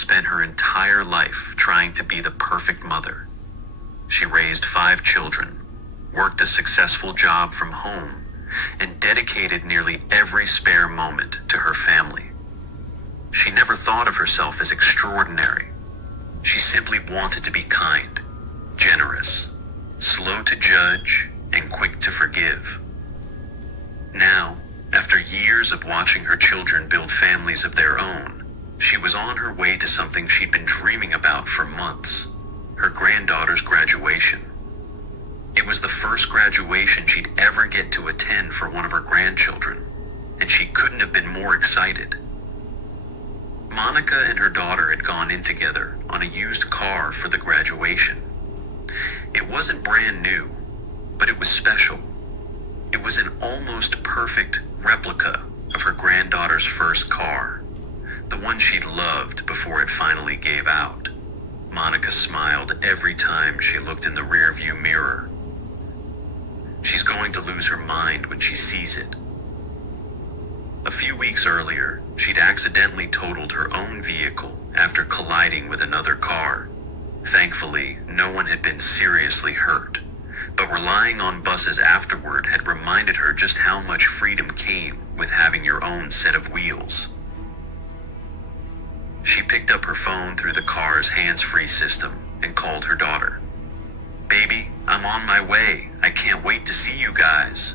spent her entire life trying to be the perfect mother. She raised 5 children, worked a successful job from home, and dedicated nearly every spare moment to her family. She never thought of herself as extraordinary. She simply wanted to be kind, generous, slow to judge, and quick to forgive. Now, after years of watching her children build families of their own, she was on her way to something she'd been dreaming about for months: her granddaughter's graduation. It was the first graduation she'd ever get to attend for one of her grandchildren, and she couldn't have been more excited. Monica and her daughter had gone in together on a used car for the graduation. It wasn't brand new, but it was special. It was an almost perfect replica of her granddaughter's first car, the one she'd loved before it finally gave out. Monica smiled every time she looked in the rearview mirror. She's going to lose her mind when she sees it. A few weeks earlier, she'd accidentally totaled her own vehicle after colliding with another car. Thankfully, no one had been seriously hurt, but relying on buses afterward had reminded her just how much freedom came with having your own set of wheels. She picked up her phone through the car's hands-free system and called her daughter. "Baby, I'm on my way. I can't wait to see you guys."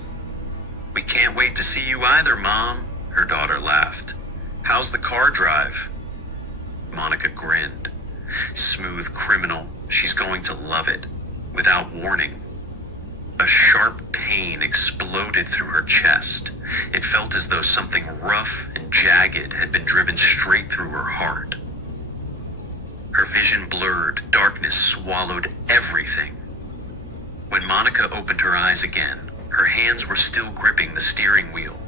"We can't wait to see you either, Mom," her daughter laughed. "How's the car drive?" Monica grinned. Smooth criminal, she's going to love it. Without warning, a sharp pain exploded through her chest. It felt as though something rough and jagged had been driven straight through her heart. Her vision blurred, darkness swallowed everything. When Monica opened her eyes again, her hands were still gripping the steering wheel.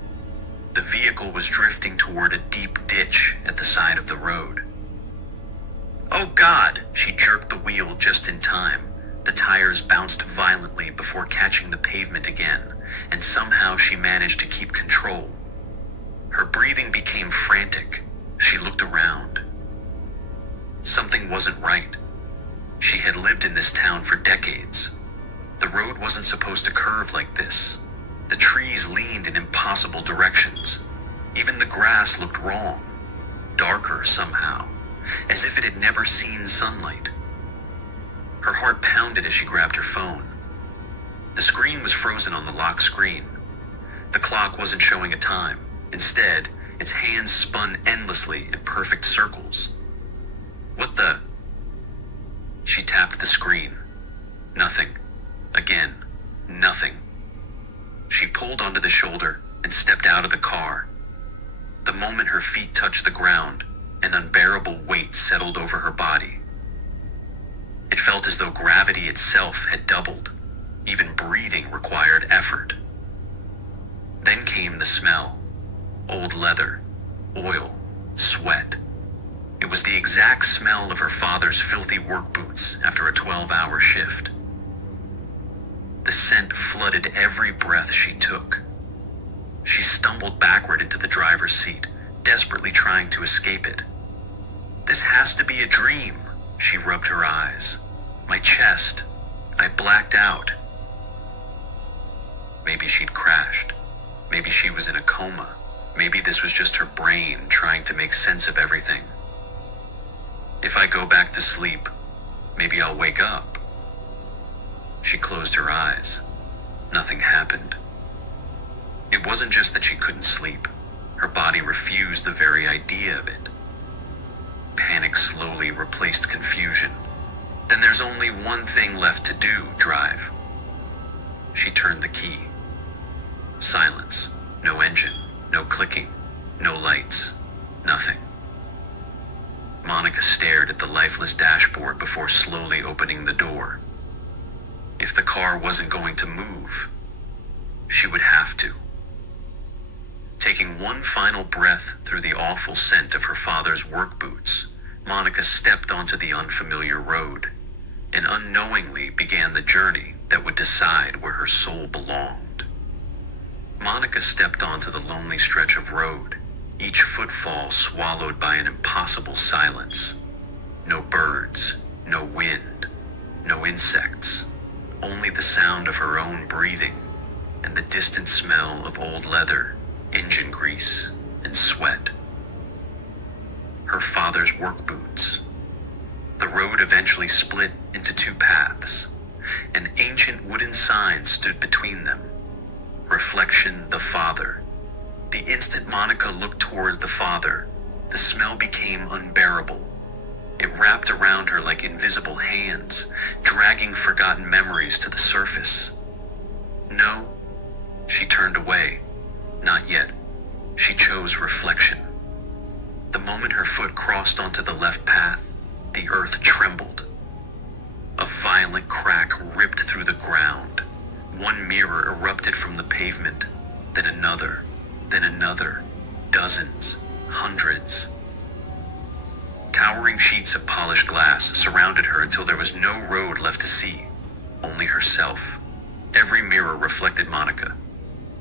The vehicle was drifting toward a deep ditch at the side of the road. "Oh God!" She jerked the wheel just in time. The tires bounced violently before catching the pavement again, and somehow she managed to keep control. Her breathing became frantic. She looked around. Something wasn't right. She had lived in this town for decades. The road wasn't supposed to curve like this. The trees leaned in impossible directions. Even the grass looked wrong, darker somehow, as if it had never seen sunlight. Her heart pounded as she grabbed her phone. The screen was frozen on the lock screen. The clock wasn't showing a time. Instead, its hands spun endlessly in perfect circles. "What the?" She tapped the screen. Nothing. Again, nothing. She pulled onto the shoulder and stepped out of the car. The moment her feet touched the ground, an unbearable weight settled over her body. It felt as though gravity itself had doubled. Even breathing required effort. Then came the smell. Old leather, oil, sweat. It was the exact smell of her father's filthy work boots after a 12-hour shift. The scent flooded every breath she took. She stumbled backward into the driver's seat, desperately trying to escape it. "This has to be a dream." She rubbed her eyes. "My chest. I blacked out." Maybe she'd crashed. Maybe she was in a coma. Maybe this was just her brain trying to make sense of everything. "If I go back to sleep, maybe I'll wake up." She closed her eyes. Nothing happened. It wasn't just that she couldn't sleep. Her body refused the very idea of it. Panic slowly replaced confusion. Then there's only one thing left to do, drive. She turned the key. Silence. No engine. No clicking. No lights. Nothing. Monica stared at the lifeless dashboard before slowly opening the door. If the car wasn't going to move, she would have to. Taking one final breath through the awful scent of her father's work boots, Monica stepped onto the unfamiliar road and unknowingly began the journey that would decide where her soul belonged. Monica stepped onto the lonely stretch of road, each footfall swallowed by an impossible silence. No birds, no wind, no insects, only the sound of her own breathing and the distant smell of old leather, engine grease, and sweat. Her father's work boots. The road eventually split into two paths. An ancient wooden sign stood between them. Reflection, the father. The instant Monica looked toward the father, the smell became unbearable. It wrapped around her like invisible hands, dragging forgotten memories to the surface. No, she turned away. Not yet. She chose reflection. The moment her foot crossed onto the left path, the earth trembled. A violent crack ripped through the ground. One mirror erupted from the pavement, then another, dozens, hundreds. Towering sheets of polished glass surrounded her until there was no road left to see, only herself. Every mirror reflected Monica,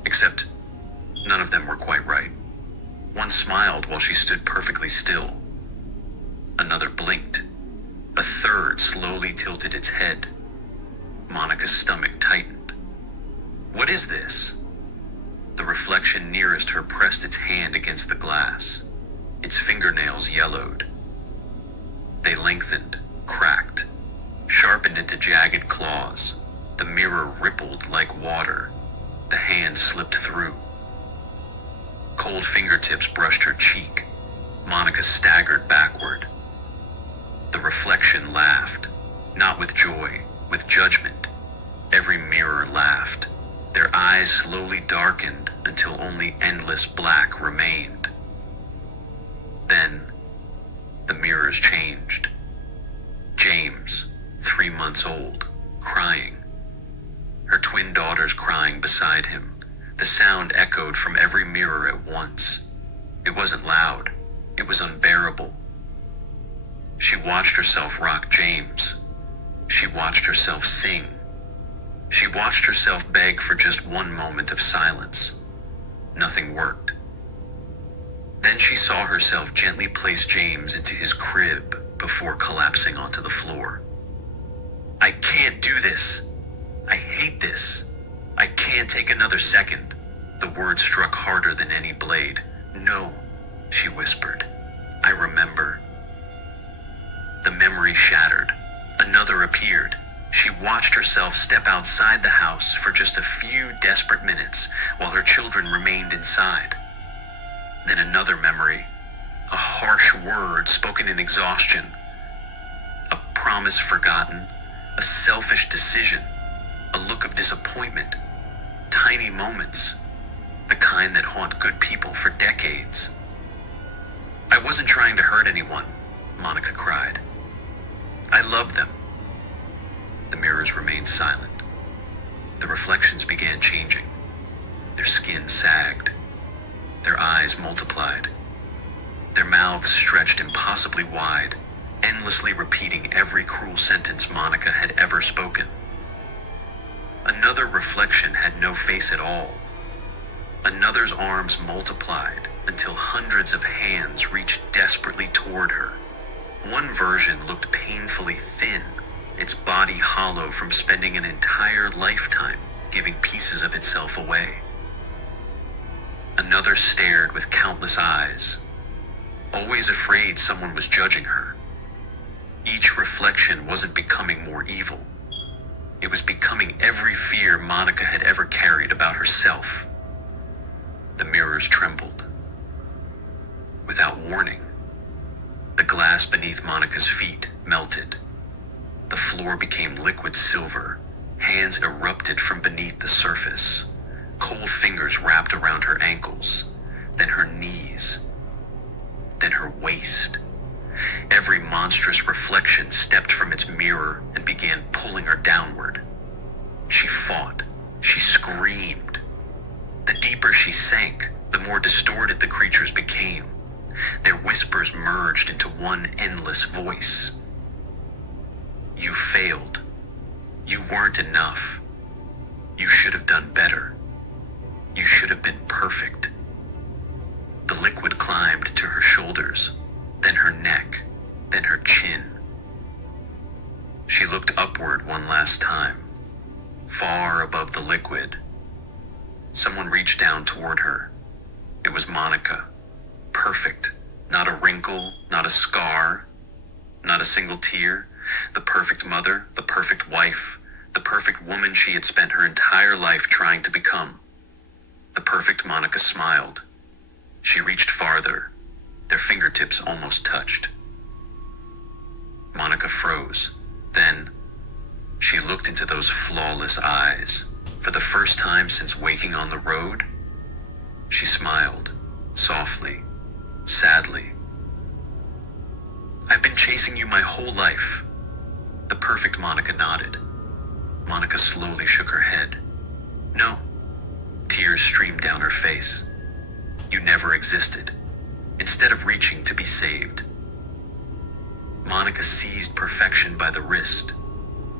except none of them were quite right. One smiled while she stood perfectly still. Another blinked. A third slowly tilted its head. Monica's stomach tightened. What is this? The reflection nearest her pressed its hand against the glass. Its fingernails yellowed. They lengthened, cracked, sharpened into jagged claws. The mirror rippled like water. The hand slipped through. Cold fingertips brushed her cheek. Monica staggered backward. The reflection laughed, not with joy, with judgment. Every mirror laughed. Their eyes slowly darkened until only endless black remained. Then, the mirrors changed. James, 3 months old, crying. Her twin daughters crying beside him. The sound echoed from every mirror at once. It wasn't loud. It was unbearable. She watched herself rock James. She watched herself sing. She watched herself beg for just one moment of silence. Nothing worked. Then she saw herself gently place James into his crib before collapsing onto the floor. I can't do this. I hate this. I can't take another second. The word struck harder than any blade. No, she whispered. I remember. The memory shattered. Another appeared. She watched herself step outside the house for just a few desperate minutes while her children remained inside. Then another memory. A harsh word spoken in exhaustion. A promise forgotten. A selfish decision. A look of disappointment. Tiny moments. The kind that haunt good people for decades. I wasn't trying to hurt anyone, Monica cried. I love them. The mirrors remained silent. The reflections began changing. Their skin sagged. Their eyes multiplied. Their mouths stretched impossibly wide, endlessly repeating every cruel sentence Monica had ever spoken. Another reflection had no face at all. Another's arms multiplied until hundreds of hands reached desperately toward her. One version looked painfully thin, its body hollow from spending an entire lifetime giving pieces of itself away. Another stared with countless eyes, always afraid someone was judging her. Each reflection wasn't becoming more evil. It was becoming every fear Monica had ever carried about herself. The mirrors trembled. Without warning, the glass beneath Monica's feet melted. The floor became liquid silver. Hands erupted from beneath the surface. Cold fingers wrapped around her ankles, then her knees, then her waist. Every monstrous reflection stepped from its mirror and began pulling her downward. She fought. She screamed. The deeper she sank, the more distorted the creatures became. Their whispers merged into one endless voice. You failed. You weren't enough. You should have done better. You should have been perfect. The liquid climbed to her shoulders, then her neck, then her chin. She looked upward one last time, far above the liquid. Someone reached down toward her. It was Monica. Perfect. Not a wrinkle, not a scar, not a single tear. The perfect mother, the perfect wife, the perfect woman she had spent her entire life trying to become. The perfect Monica smiled. She reached farther. Their fingertips almost touched. Monica froze. Then, she looked into those flawless eyes. For the first time since waking on the road, she smiled, softly, sadly. "I've been chasing you my whole life." The perfect Monica nodded. Monica slowly shook her head. "No." Tears streamed down her face. "You never existed. Instead of reaching to be saved." Monica seized perfection by the wrist.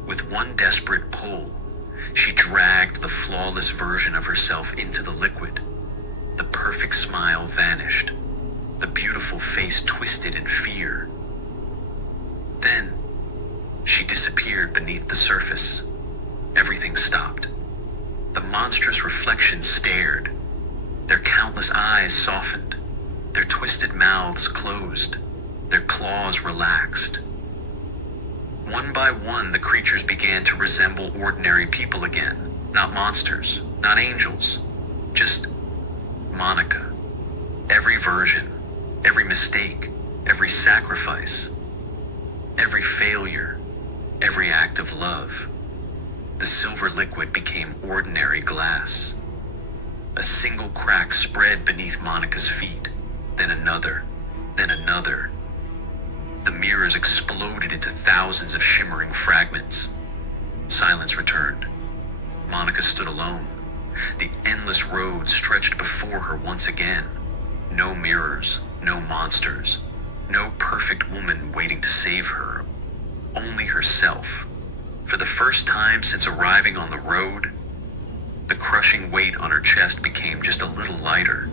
With one desperate pull, she dragged the flawless version of herself into the liquid. The perfect smile vanished. The beautiful face twisted in fear. Then, she disappeared beneath the surface. Everything stopped. The monstrous reflections stared. Their countless eyes softened. Their twisted mouths closed. Their claws relaxed. One by one, the creatures began to resemble ordinary people again. Not monsters, not angels. Just Monica. Every version, every mistake, every sacrifice, every failure, every act of love. The silver liquid became ordinary glass. A single crack spread beneath Monica's feet, then another, then another. The mirrors exploded into thousands of shimmering fragments. Silence returned. Monica stood alone. The endless road stretched before her once again. No mirrors, no monsters, no perfect woman waiting to save her. Only herself. For the first time since arriving on the road, the crushing weight on her chest became just a little lighter,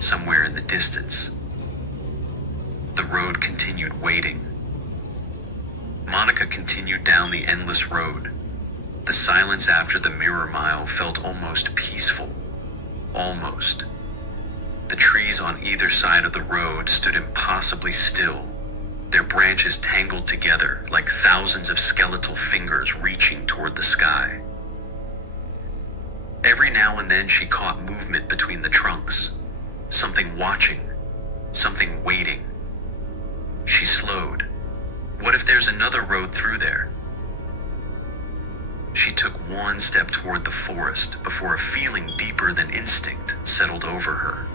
somewhere in the distance. The road continued waiting. Monica continued down the endless road. The silence after the mirror mile felt almost peaceful. Almost. The trees on either side of the road stood impossibly still, their branches tangled together like thousands of skeletal fingers reaching toward the sky. Every now and then she caught movement between the trunks, something watching, something waiting. She slowed. What if there's another road through there? She took one step toward the forest before a feeling deeper than instinct settled over her.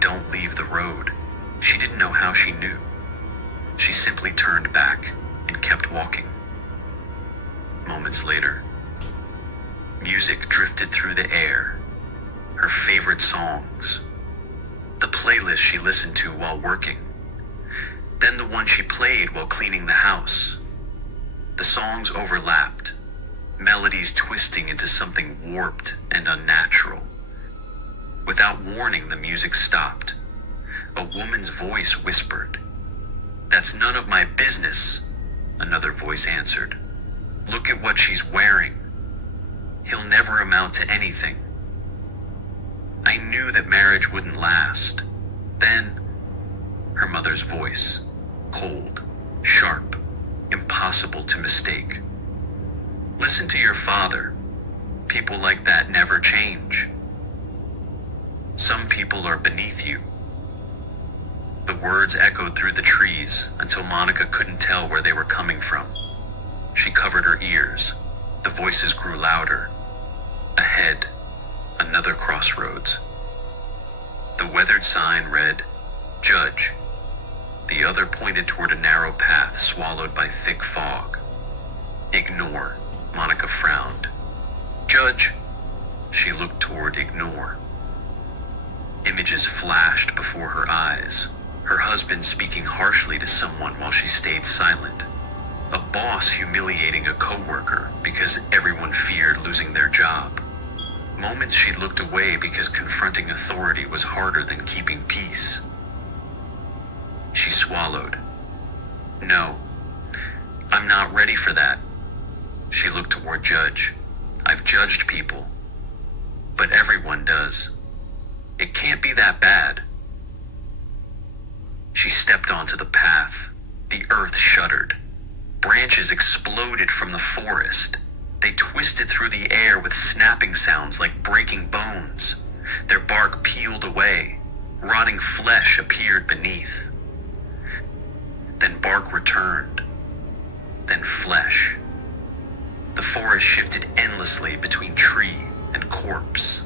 Don't leave the road. She didn't know how she knew. She simply turned back and kept walking. Moments later, music drifted through the air. Her favorite songs. The playlist she listened to while working. Then the one she played while cleaning the house. The songs overlapped, melodies twisting into something warped and unnatural. Without warning, the music stopped. A woman's voice whispered. "That's none of my business," another voice answered. "Look at what she's wearing. He'll never amount to anything." I knew that marriage wouldn't last. Then, her mother's voice, cold, sharp, impossible to mistake. "Listen to your father. People like that never change. Some people are beneath you." The words echoed through the trees until Monica couldn't tell where they were coming from. She covered her ears. The voices grew louder. Ahead, another crossroads. The weathered sign read, "Judge." The other pointed toward a narrow path swallowed by thick fog. "Ignore," Monica frowned. "Judge." She looked toward ignore. Images flashed before her eyes. Her husband speaking harshly to someone while she stayed silent. A boss humiliating a coworker because everyone feared losing their job. Moments she looked away because confronting authority was harder than keeping peace. She swallowed. "No, I'm not ready for that. She looked toward Judge. I've judged people, but everyone does. It can't be that bad. She stepped onto the path. The earth shuddered. Branches exploded from the forest. They twisted through the air with snapping sounds like breaking bones. Their bark peeled away. Rotting flesh appeared beneath. Then bark returned. Then flesh. The forest shifted endlessly between tree and corpse.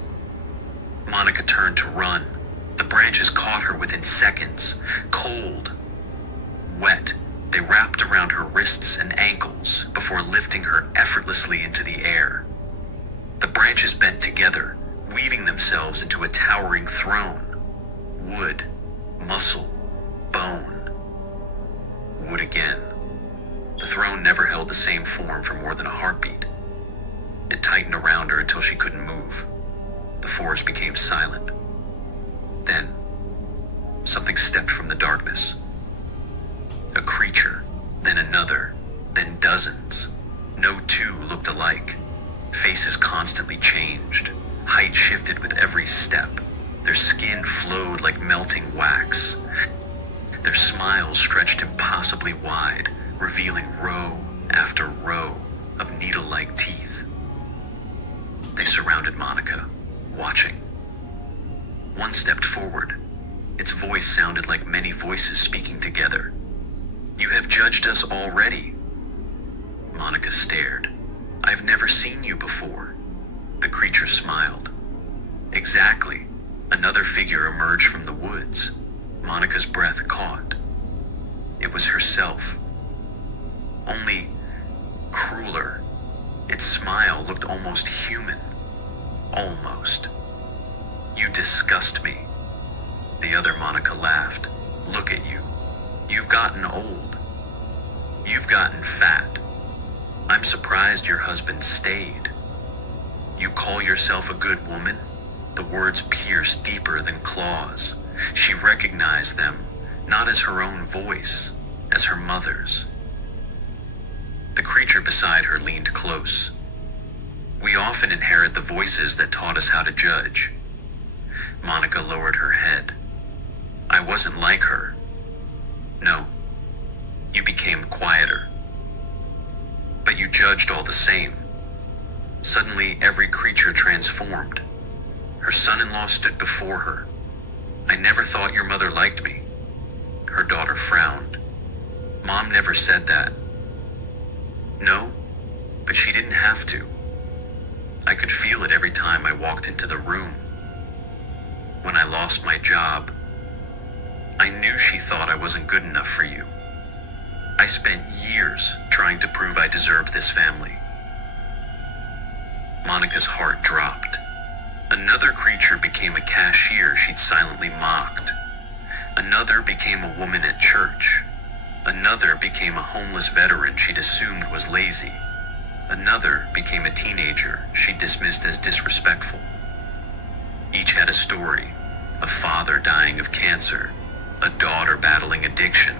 Monica turned to run. The branches caught her within seconds. Cold, wet, they wrapped around her wrists and ankles before lifting her effortlessly into the air. The branches bent together, weaving themselves into a towering throne. Wood, muscle, bone. Wood again. The throne never held the same form for more than a heartbeat. It tightened around her until she couldn't move. The forest became silent. Then, something stepped from the darkness. A creature, then another, then dozens. No two looked alike. Faces constantly changed. Height shifted with every step. Their skin flowed like melting wax. Their smiles stretched impossibly wide, revealing row after row of needle-like teeth. They surrounded Monica, watching. One stepped forward. Its voice sounded like many voices speaking together. You have judged us already. Monica stared. I've never seen you before. The creature smiled. Exactly. Another figure emerged from the woods. Monica's breath caught. It was herself. Only crueler. Its smile looked almost human. Almost. You disgust me. The other Monica laughed. Look at you. You've gotten old. You've gotten fat. I'm surprised your husband stayed. You call yourself a good woman? The words pierced deeper than claws. She recognized them, not as her own voice, as her mother's. The creature beside her leaned close. We often inherit the voices that taught us how to judge. Monica lowered her head. I wasn't like her. No, you became quieter. But you judged all the same. Suddenly, every creature transformed. Her son-in-law stood before her. I never thought your mother liked me. Her daughter frowned. Mom never said that. No, but she didn't have to. I could feel it every time I walked into the room. When I lost my job, I knew she thought I wasn't good enough for you. I spent years trying to prove I deserved this family. Monica's heart dropped. Another creature became a cashier she'd silently mocked. Another became a woman at church. Another became a homeless veteran she'd assumed was lazy. Another became a teenager she dismissed as disrespectful. Each had a story, a father dying of cancer, a daughter battling addiction,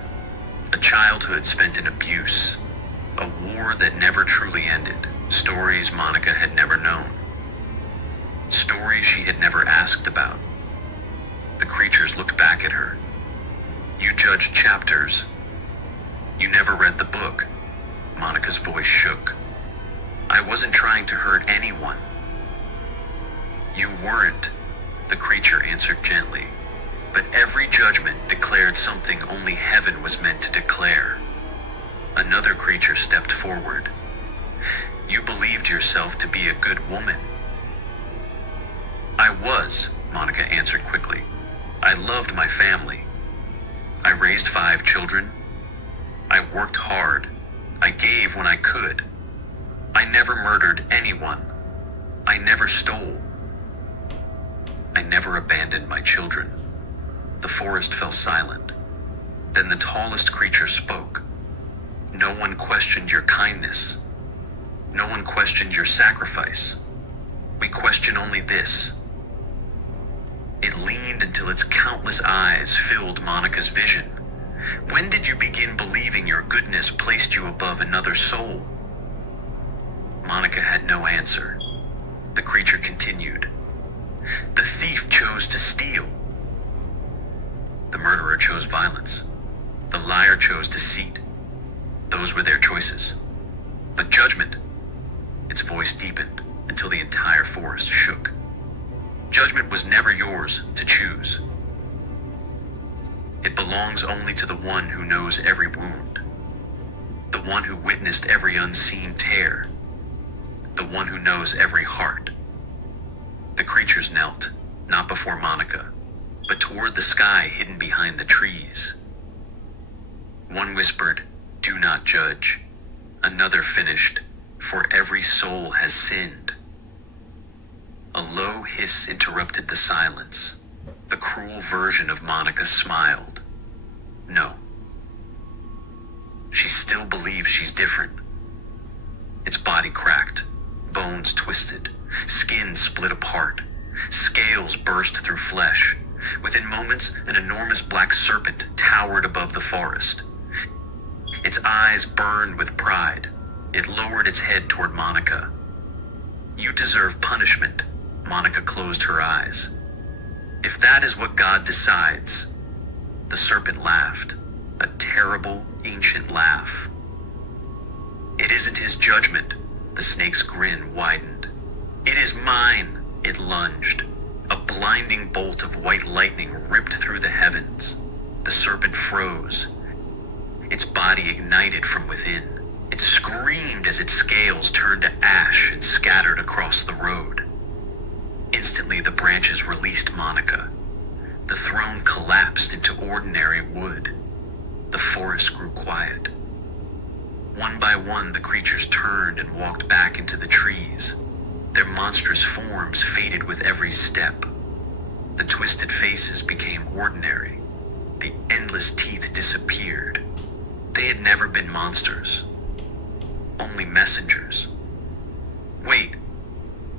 a childhood spent in abuse, a war that never truly ended, stories Monica had never known, stories she had never asked about. The creatures looked back at her. You judged chapters. You never read the book. Monica's voice shook. I wasn't trying to hurt anyone. You weren't, the creature answered gently. But every judgment declared something only heaven was meant to declare. Another creature stepped forward. You believed yourself to be a good woman. I was, Monica answered quickly. I loved my family. I raised 5 children. I worked hard. I gave when I could. I never murdered anyone. I never stole. I never abandoned my children. The forest fell silent. Then the tallest creature spoke. No one questioned your kindness. No one questioned your sacrifice. We question only this. It leaned until its countless eyes filled Monica's vision. When did you begin believing your goodness placed you above another soul? Monica had no answer. The creature continued. The thief chose to steal. The murderer chose violence. The liar chose deceit. Those were their choices. But judgment, its voice deepened until the entire forest shook. Judgment was never yours to choose. It belongs only to the one who knows every wound, the one who witnessed every unseen tear, the one who knows every heart. The creatures knelt, not before Monica, but toward the sky hidden behind the trees. One whispered, "Do not judge." Another finished, "For every soul has sinned." A low hiss interrupted the silence. The cruel version of Monica smiled. No. She still believes she's different. Its body cracked, bones twisted, skin split apart, scales burst through flesh. Within moments, an enormous black serpent towered above the forest. Its eyes burned with pride. It lowered its head toward Monica. "You deserve punishment." Monica closed her eyes. "If that is what God decides." The serpent laughed, a terrible, ancient laugh. "It isn't his judgment." The snake's grin widened. "It is mine." It lunged. A blinding bolt of white lightning ripped through the heavens. The serpent froze. Its body ignited from within. It screamed as its scales turned to ash and scattered across the road. Instantly, the branches released Monica. The throne collapsed into ordinary wood. The forest grew quiet. One by one, the creatures turned and walked back into the trees. Their monstrous forms faded with every step. The twisted faces became ordinary. The endless teeth disappeared. They had never been monsters, only messengers. "Wait."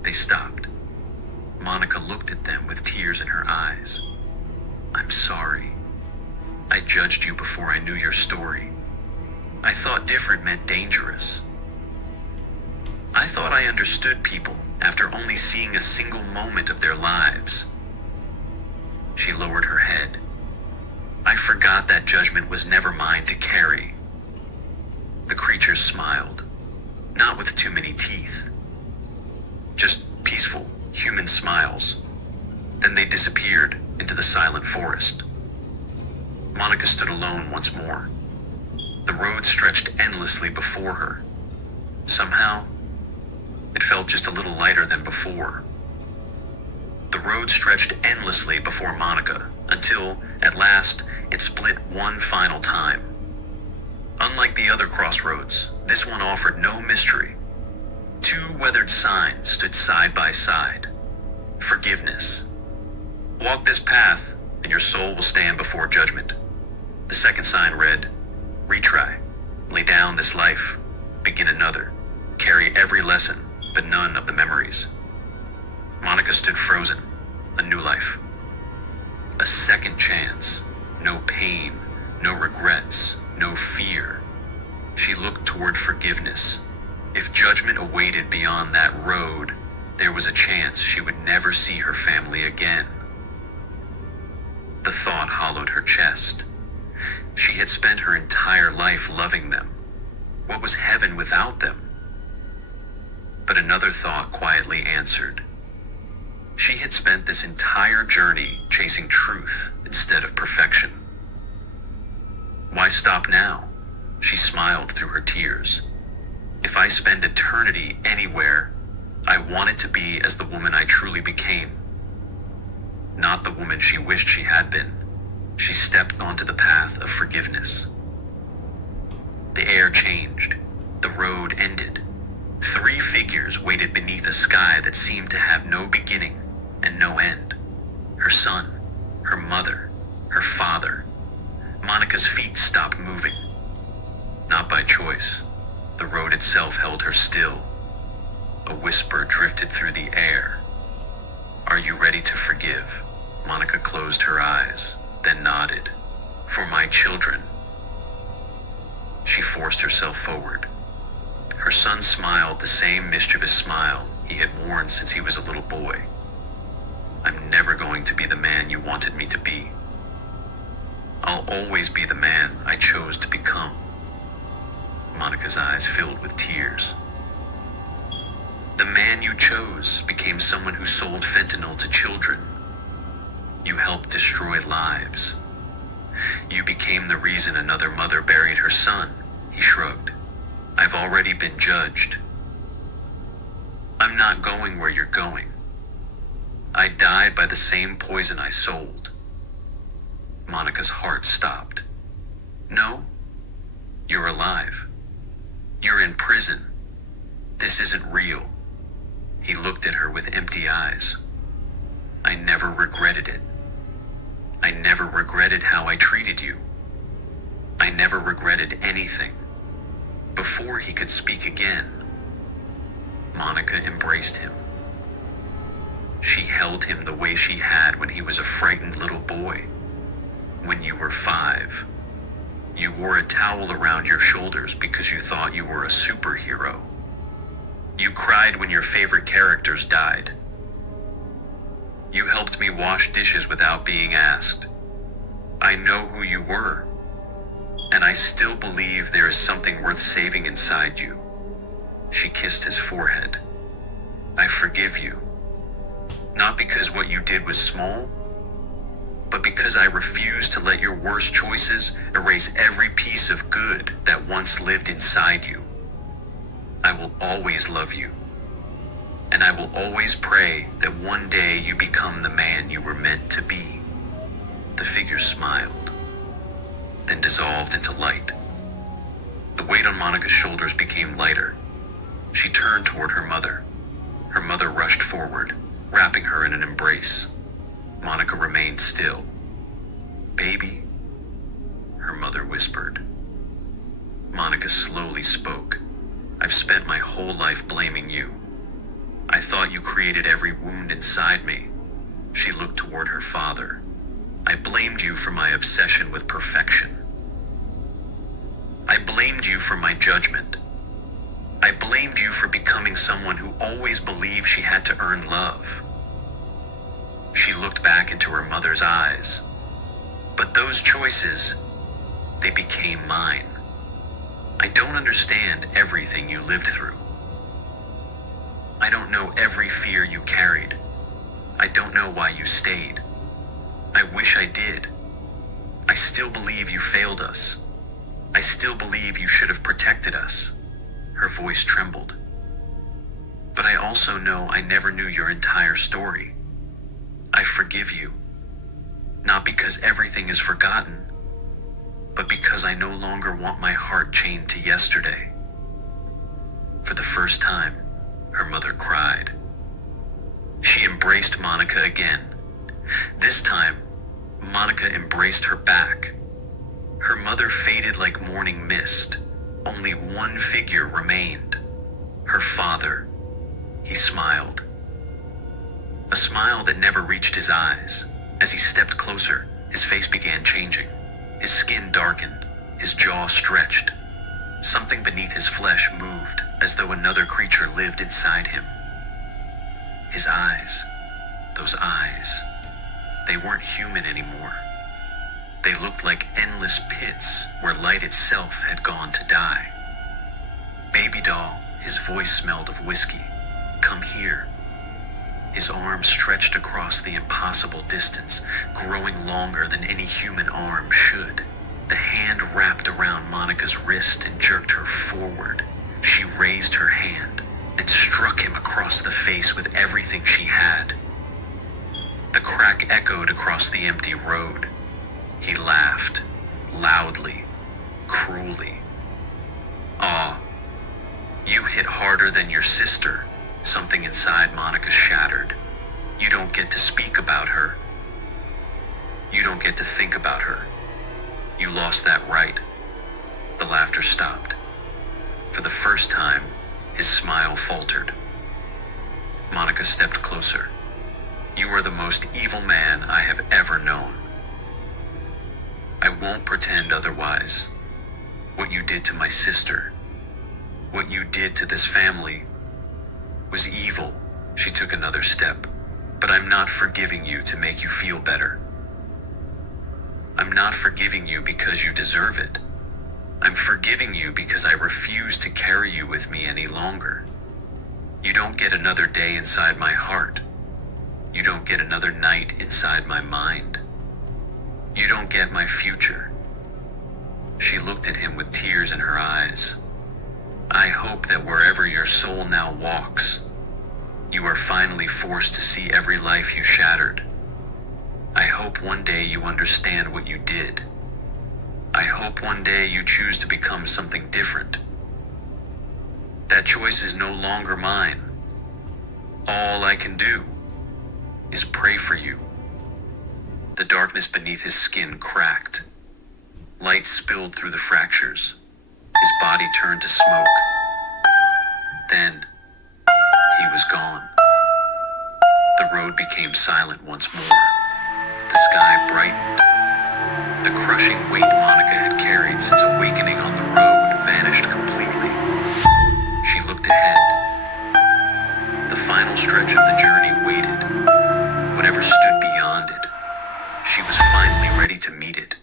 They stopped. Monica looked at them with tears in her eyes. "I'm sorry. I judged you before I knew your story. I thought different meant dangerous. I thought I understood people after only seeing a single moment of their lives." She lowered her head. "I forgot that judgment was never mine to carry." The creatures smiled, not with too many teeth. Just peaceful, human smiles. Then they disappeared into the silent forest. Monica stood alone once more. The road stretched endlessly before her. Somehow, it felt just a little lighter than before. The road stretched endlessly before Monica, until, at last, it split one final time. Unlike the other crossroads, this one offered no mystery. Two weathered signs stood side by side. Forgiveness. Walk this path, and your soul will stand before judgment. The second sign read, Retry. Lay down this life. Begin another. Carry every lesson, but none of the memories. Monica stood frozen. A new life. A second chance. No pain, no regrets, no fear. She looked toward forgiveness. If judgment awaited beyond that road, there was a chance she would never see her family again. The thought hollowed her chest. She had spent her entire life loving them. What was heaven without them? But another thought quietly answered. She had spent this entire journey chasing truth instead of perfection. Why stop now? She smiled through her tears. If I spend eternity anywhere, I want it to be as the woman I truly became. Not the woman she wished she had been. She stepped onto the path of forgiveness. The air changed. The road ended. 3 figures waited beneath a sky that seemed to have no beginning and no end. Her son, her mother, her father. Monica's feet stopped moving. Not by choice. The road itself held her still. A whisper drifted through the air. Are you ready to forgive? Monica closed her eyes, then nodded. For my children, She forced herself forward. Her son smiled the same mischievous smile he had worn since he was a little boy. I'm never going to be the man you wanted me to be. I'll always be the man I chose to become. Monica's eyes filled with tears. The man you chose became someone who sold fentanyl to children. You helped destroy lives. You became the reason another mother buried her son. He shrugged. I've already been judged. I'm not going where you're going. I died by the same poison I sold. Monica's heart stopped. No, you're alive. You're in prison. This isn't real. He looked at her with empty eyes. I never regretted it. I never regretted how I treated you. I never regretted anything. Before he could speak again, Monica embraced him. She held him the way she had when he was a frightened little boy. When you were 5, you wore a towel around your shoulders because you thought you were a superhero. You cried when your favorite characters died. You helped me wash dishes without being asked. I know who you were, and I still believe there is something worth saving inside you. She kissed his forehead. I forgive you. Not because what you did was small, but because I refuse to let your worst choices erase every piece of good that once lived inside you. I will always love you, and I will always pray that one day you become the man you were meant to be. The figure smiled, then dissolved into light. The weight on Monica's shoulders became lighter. She turned toward her mother. Her mother rushed forward, wrapping her in an embrace. Monica remained still. Baby, her mother whispered. Monica slowly spoke. I've spent my whole life blaming you. I thought you created every wound inside me. She looked toward her father. I blamed you for my obsession with perfection. I blamed you for my judgment. I blamed you for becoming someone who always believed she had to earn love. She looked back into her mother's eyes. But those choices, they became mine. I don't understand everything you lived through. I don't know every fear you carried. I don't know why you stayed. I wish I did. I still believe you failed us. I still believe you should have protected us. Her voice trembled. But I also know I never knew your entire story. I forgive you. Not because everything is forgotten, but because I no longer want my heart chained to yesterday. For the first time, her mother cried. She embraced Monica again. This time, Monica embraced her back. Her mother faded like morning mist. Only one figure remained. Her father. He smiled. A smile that never reached his eyes. As he stepped closer, his face began changing. His skin darkened, his jaw stretched. Something beneath his flesh moved, as though another creature lived inside him. His eyes, those eyes, they weren't human anymore. They looked like endless pits where light itself had gone to die. Baby doll, his voice smelled of whiskey. Come here. His arm stretched across the impossible distance, growing longer than any human arm should. The hand wrapped around Monica's wrist and jerked her forward. She raised her hand and struck him across the face with everything she had. The crack echoed across the empty road. He laughed, loudly, cruelly. "Aw, you hit harder than your sister." Something inside Monica shattered. You don't get to speak about her. You don't get to think about her. You lost that right. The laughter stopped. For the first time, his smile faltered. Monica stepped closer. You are the most evil man I have ever known. I won't pretend otherwise. What you did to my sister, what you did to this family, was evil. She took another step. But I'm not forgiving you to make you feel better. I'm not forgiving you because you deserve it. I'm forgiving you because I refuse to carry you with me any longer. You don't get another day inside my heart. You don't get another night inside my mind. You don't get my future. She looked at him with tears in her eyes. I hope that wherever your soul now walks, you are finally forced to see every life you shattered. I hope one day you understand what you did. I hope one day you choose to become something different. That choice is no longer mine. All I can do is pray for you. The darkness beneath his skin cracked. Light spilled through the fractures. His body turned to smoke. Then, he was gone. The road became silent once more. The sky brightened. The crushing weight Monica had carried since awakening on the road vanished completely. She looked ahead. The final stretch of the journey waited. Whatever stood beyond it, she was finally ready to meet it.